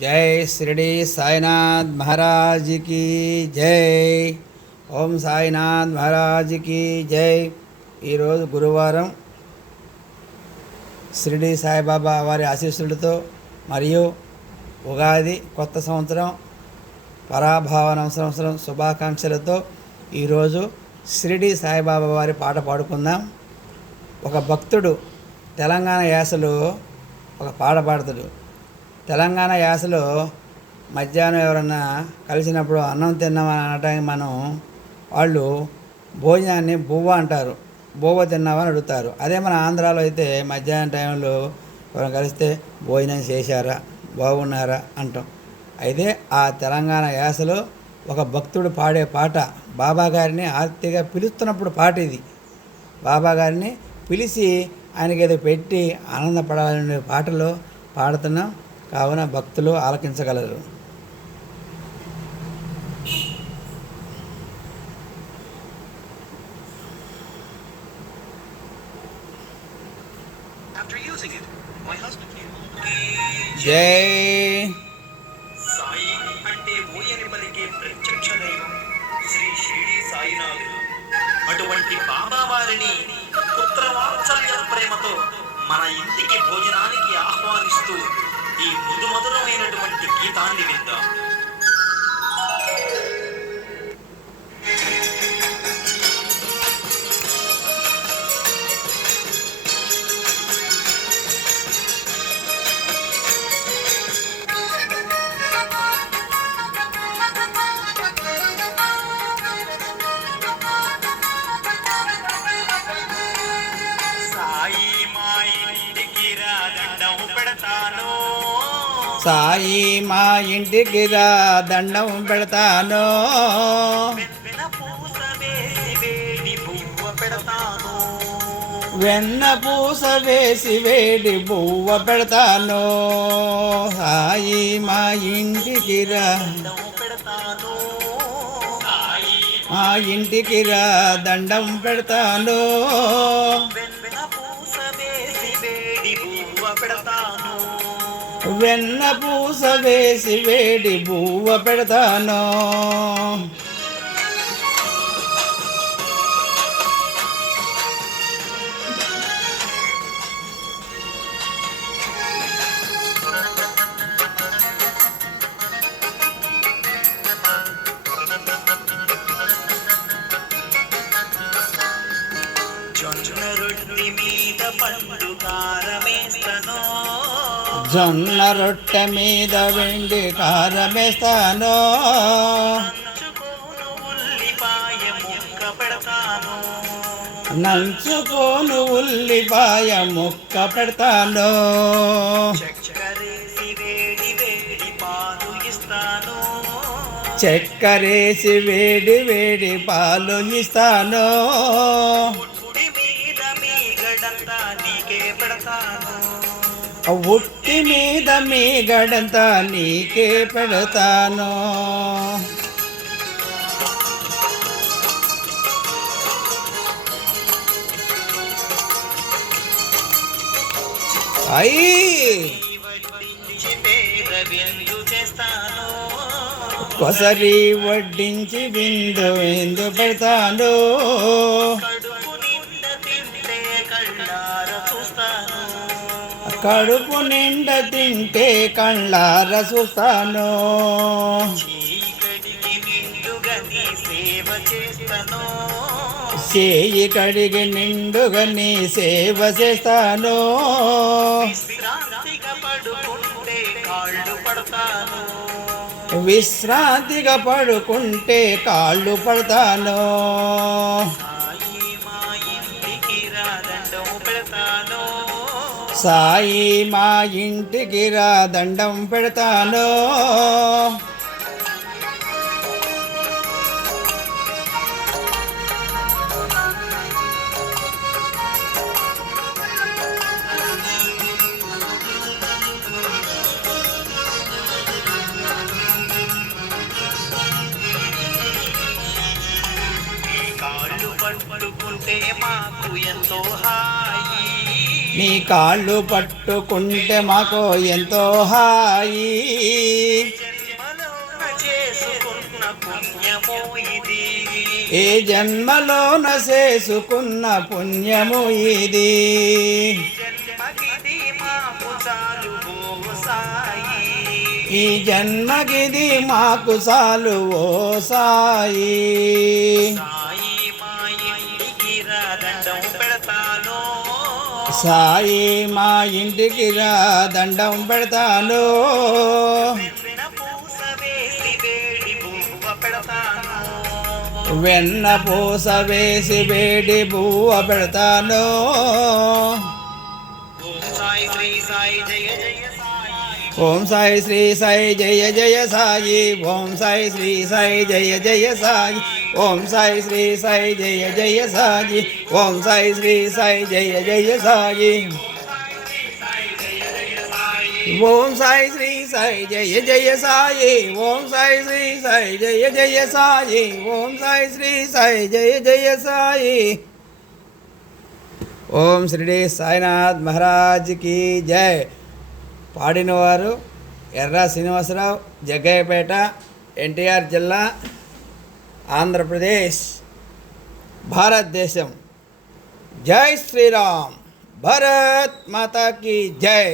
జై షిరిడి సాయినాథ్ మహారాజ్ కి జై. ఓం సాయినాథ్ మహారాజ్ కి జై. ఈరోజు గురువారం షిరిడి సాయిబాబా వారి ఆశీస్సులతో మరియు ఉగాది కొత్త సంవత్సరం పరాభావన సంవత్సరం శుభాకాంక్షలతో ఈరోజు షిరిడి సాయిబాబా వారి పాట పాడుకుందాం. ఒక భక్తుడు తెలంగాణ యాసలో ఒక పాట పాడతాడు. తెలంగాణ యాసలో మధ్యాహ్నం ఎవరన్నా కలిసినప్పుడు అన్నం తిన్నామని అనటానికి వాళ్ళు భోజనాన్ని బువ్వ అంటారు. బువ్వ తిన్నామని అడుగుతారు. అదే మన ఆంధ్రాలో అయితే మధ్యాహ్నం టైంలో ఎవరైనా కలిస్తే భోజనం చేశారా, బాగున్నారా అంటాం. అయితే ఆ తెలంగాణ యాసలో ఒక భక్తుడు పాడే పాట, బాబా గారిని ఆర్తిగా పిలుస్తున్నప్పుడు పాట ఇది. బాబా గారిని పిలిచి ఆయనకి ఏదో పెట్టి ఆనందపడాలనే పాటలో పాడుతున్నాం. కావున భక్తులు ఆలకించగలరు. జై. సాయి అంటే ఊయని పలికే ప్రత్యక్ష దైవం శ్రీ షిరిడి సాయినాథుడు. అటువంటి బాబా వారిని పుత్రవాత్సల్య ప్రేమతో మన ఇంటికి భోజనానికి ఆహ్వానిస్తూ ఈ మధురమైనటువంటి గీతాన్ని విందాం. సాయి మా ఇంటికి రా దండం పెడతాను. వెన్న పూస వేసి వేడి బువ్వ పెడతాను. సాయి మా ఇంటికి రా, మా ఇంటికి రా దండం పెడతాను. వెన్న పూస వేసి వేడి బువ్వ పెడతాను. జొన్న రొట్టె మీద పండు కారమేస్తను, జొన్న రొట్టె మీద వెండి కారమేస్తాను. నంచుకోను ఉల్లిపాయ ముక్క పెడతాను. చక్కెరేసి వేడి వేడి పాలు ఇస్తాను. ఉట్టి మీద మీగడంతా నీకే పెడతాను. కొసరి వడ్డించి విందు విందు పెడతాను. కడుపు నిండా తింటే కళ్ళార చూస్తాను. చేయి కడిగి నిండుగా నీ సేవ చేస్తాను. విశ్రాంతిగా పడుకుంటే కాళ్ళు పడతాను. సాయి మా ఇంటికి రా దండం పెడతాను. కాళ్ళు పట్టుకుంటే మాకు ఎంతో హాయి, నీ కాళ్ళు పట్టుకుంటే మాకు ఎంతో హాయి. జన్మలోన చేసుకున్న పుణ్యము ఇది. ఏ జన్మలోన చేసుకున్న పుణ్యము ఇది. జన్మకిది మాకు చాలు ఓ సాయి. ఈ జన్మకిది మాకు చాలు ఓ సాయి. సాయి మా ఇంటికి రా దండం పెడతాను. సాయి మా ఇంటికి రా దండం పెడతాను. వెన్న పూస వేసి వేడి బువ్వ పెడతాను. వెన్న పూస వేసి వేడి బువ్వ పెడతాను. ఓం సాయి శ్రీ సాయి జయ జయ సాయి. ఓం సాయి శ్రీ సాయి జయ జయ సాయి. ఓం సాయి శ్రీ సాయి జయ జయ సాయి. ఓం సాయి శ్రీ సాయి జయ జయ సాయి. ఓం సాయి శ్రీ సాయి జయ జయ సాయి. ఓం సాయి శ్రీ సాయి జయ జయ సాయి. ఓం సాయి శ్రీ సాయి జయ జయ సాయి. ఓం సాయి శ్రీ సాయి జయ జయ సాయి. ఓం షిరిడి సాయినాథ్ మహారాజ్ కి జై. పాడినవారు ఎర్రా శ్రీనివాసరావు, జగ్గయ్యపేట, ఎన్టీఆర్ జిల్లా, ఆంధ్రప్రదేశ్, భారతదేశం. జై శ్రీరామ్. భారత్ మాతా కీ జై.